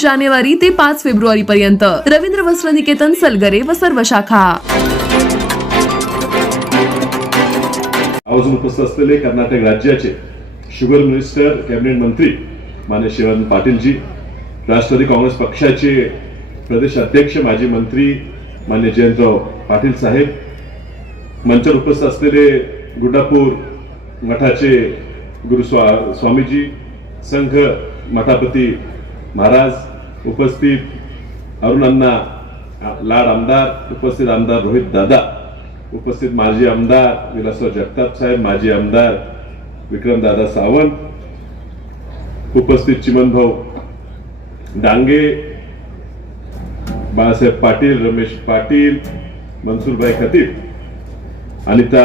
जानेवारी ते पाच फेब्रुवारी पर्यंत रवींद्र वस्त्र निकेतन सलगरे व सर्व शाखा. आवर्जून उपस्थित असलेले कर्नाटक राज्याचे शुगर मिनिस्टर कॅबिनेट मंत्री मान्य शिवानंद पाटीलजी राष्ट्रवादी काँग्रेस पक्षाचे प्रदेश अध्यक्ष माजी मंत्री मान्य जयंतराव पाटील साहेब मंचावर उपस्थित असलेले गुड्डापूर मठाचे गुरु स्वा स्वामीजी संघ मठापती महाराज उपस्थित अरुण अण्णा लाड आमदार उपस्थित आमदार रोहित दादा उपस्थित माजी आमदार विलासराव जगताप साहेब माजी आमदार विक्रमदादा सावंत उपस्थित चिमनभाऊ डांगे बाळासाहेब पाटील रमेश पाटील मनसूरभाई खतीब अनिता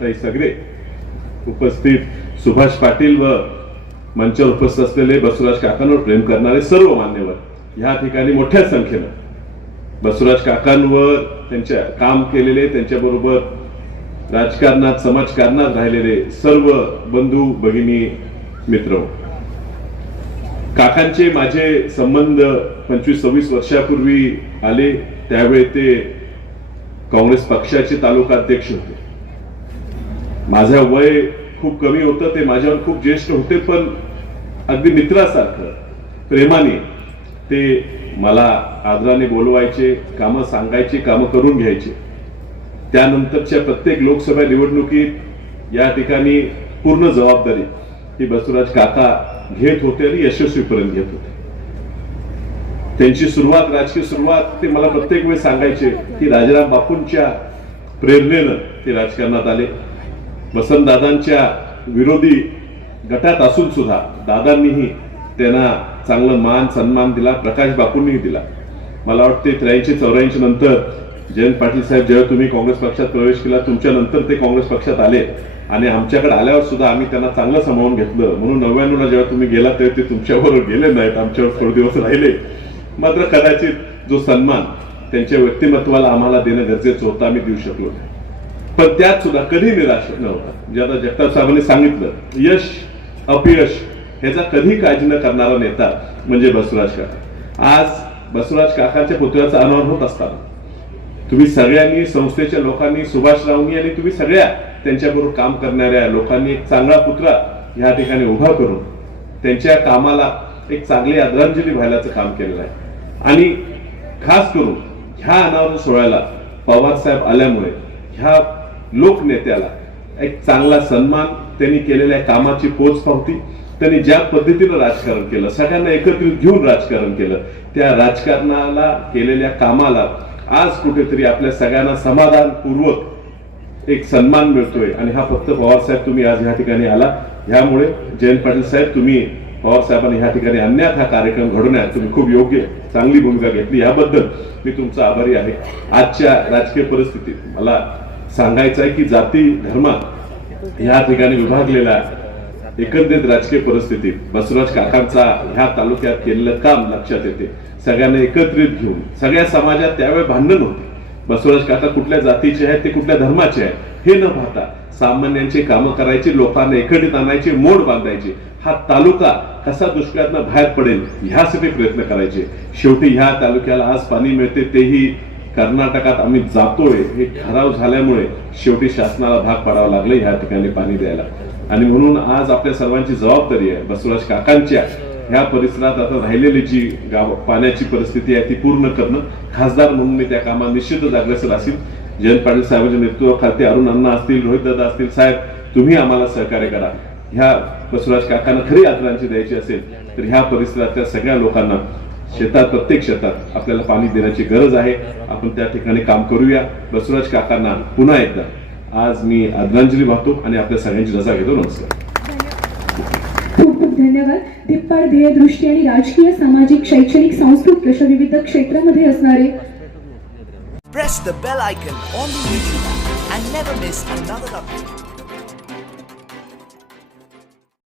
ताई सगरे उपस्थित सुभाष पाटील व मंचावर उपस्थित असलेले बसवराज काकांवर प्रेम करणारे सर्व मान्यवर. या ठिकाणी मोठ्या संख्येनं. बसवराज काकांवर त्यांच्या काम केलेले त्यांच्याबरोबर राजकारणात समाजकारणात राहिलेले सर्व बंधू भगिनी मित्र. काकांचे माझे संबंध पंचवीस सव्वीस वर्षापूर्वी आले त्यावेळी ते काँग्रेस पक्षाचे तालुका अध्यक्ष होते. माझं वय खूप कमी होतं ते माझ्यावर खूप ज्येष्ठ होते पण अगदी मित्रासारखं प्रेमाने ते मला आदराने बोलवायचे कामं सांगायचे कामं करून घ्यायचे. त्यानंतरच्या प्रत्येक लोकसभा निवडणुकीत या ठिकाणी पूर्ण जबाबदारी ही बसवराज काका घेत होते आणि यशस्वीपर्यंत घेत होते. त्यांची सुरुवात राजकीय सुरुवात ते मला प्रत्येक वेळेस सांगायचे की राजाराम बापूंच्या प्रेरणेनं ते राजकारणात आले. वसंतदादांच्या विरोधी गटात असून सुद्धा दादांनीही त्यांना चांगलं मान सन्मान दिला प्रकाश बापूंनीही दिला. मला वाटते त्र्याऐंशी चौऱ्याऐंशी नंतर जयंत पाटील साहेब जेव्हा तुम्ही काँग्रेस पक्षात प्रवेश केला तुमच्या नंतर ते काँग्रेस पक्षात आले. आणि आमच्याकडे आल्यावर सुद्धा आम्ही त्यांना चांगलं सांभाळून घेतलं. म्हणून नव्याण्णवला जेव्हा तुम्ही गेला तेव्हा ते तुमच्याबरोबर गेले नाहीत. आमच्यावर थोडे दिवस राहिले. मात्र कदाचित जो सन्मान त्यांच्या व्यक्तिमत्वाला आम्हाला देणं गरजेचं होतं आम्ही देऊ शकलो नाही. पण त्यात सुद्धा कधी निराश नव्हता जे म्हणजे आता जगताप साहेबांनी सांगितलं यश अपयश ह्याचा कधी काळजी न करणारा नेता म्हणजे बसवराज काका. आज बसवराज काकांच्या पुतळ्याचा अनावर होत असताना तुम्ही सगळ्यांनी संस्थेच्या लोकांनी सुभाष रावनी आणि तुम्ही सगळ्या त्यांच्याबरोबर काम करणाऱ्या लोकांनी एक चांगला पुतळा ह्या ठिकाणी उभा करून त्यांच्या कामाला एक चांगली आदरांजली व्हायलाचं काम केलेलं आहे. आणि खास करून ह्या अनावरण सोहळ्याला पवार साहेब आल्यामुळे ह्या लोकनेत्याला एक चांगला सन्मान त्यांनी केलेल्या कामाची पोच पावती त्यांनी ज्या पद्धतीनं राजकारण केलं सगळ्यांना एकत्रित घेऊन राजकारण केलं त्या राजकारणाला केलेल्या कामाला आज कुठेतरी आपल्या सगळ्यांना समाधानपूर्वक एक सन्मान मिळतोय. आणि हा फक्त पवारसाहेब तुम्ही आज ह्या ठिकाणी आला. ह्यामुळे जयंत पाटील साहेब तुम्ही पवारसाहेबांनी ह्या ठिकाणी आणण्यात हा कार्यक्रम घडवण्यात तुम्ही खूप योग्य चांगली भूमिका घेतली. याबद्दल मी तुमचा आभारी आहे. आजच्या राजकीय परिस्थितीत मला सांगायचं आहे की जाती धर्मात ह्या ठिकाणी विभागलेल्या एकंदरीत राजकीय परिस्थितीत बसवराज काकांचा ह्या तालुक्यात केलेलं काम लक्षात येते. सगळ्यांना एकत्रित घेऊन सगळ्या समाजात त्यावेळी भांडण होते बसवराज काका कुठल्या जातीचे आहेत ते कुठल्या धर्माचे आहेत हे न पाहता सामान्यांची कामं करायची लोकांना एकत्रित आणायची मोड बांधायची. हा तालुका कसा दुष्काळातनं बाहेर पडेल ह्यासाठी प्रयत्न करायचे. शेवटी ह्या तालुक्याला आज पाणी मिळते तेही कर्नाटकात आम्ही जातोय. हे ठराव झाल्यामुळे शेवटी शासनाला भाग पाडावा लागले ह्या ठिकाणी पाणी द्यायला. आणि म्हणून आज आपल्या सर्वांची जबाबदारी आहे बसवराज काकांच्या ह्या परिसरात आता राहिलेली जी गाव पाण्याची परिस्थिती आहे ती पूर्ण करणं. खासदार म्हणून मी त्या कामात निश्चितच अग्रेसर असेल. जयंत पाटील साहेबांच्या नेतृत्वाखाली अरुण अण्णा असतील रोहित दादा असतील साहेब तुम्ही आम्हाला सहकार्य करा. ह्या बसवराज काकांना खरी आदरांची द्यायची असेल तर ह्या परिसरातल्या सगळ्या लोकांना शेतात प्रत्येक शेतात आपल्याला पाणी देण्याची गरज आहे. आपण त्या ठिकाणी काम करूया. बसवराज काकांना पुन्हा एकदा आज मी आदरांजली वाहतो आणि आपल्या सगळ्यांची रजा घेतो. नमस्कार. खूप खूप धन्यवाद. धिप्पाड ध्येय दृष्टी आणि राजकीय सामाजिक शैक्षणिक सांस्कृतिक अशा विविध क्षेत्रामध्ये असणारे Press the bell icon on the YouTube and never miss another update.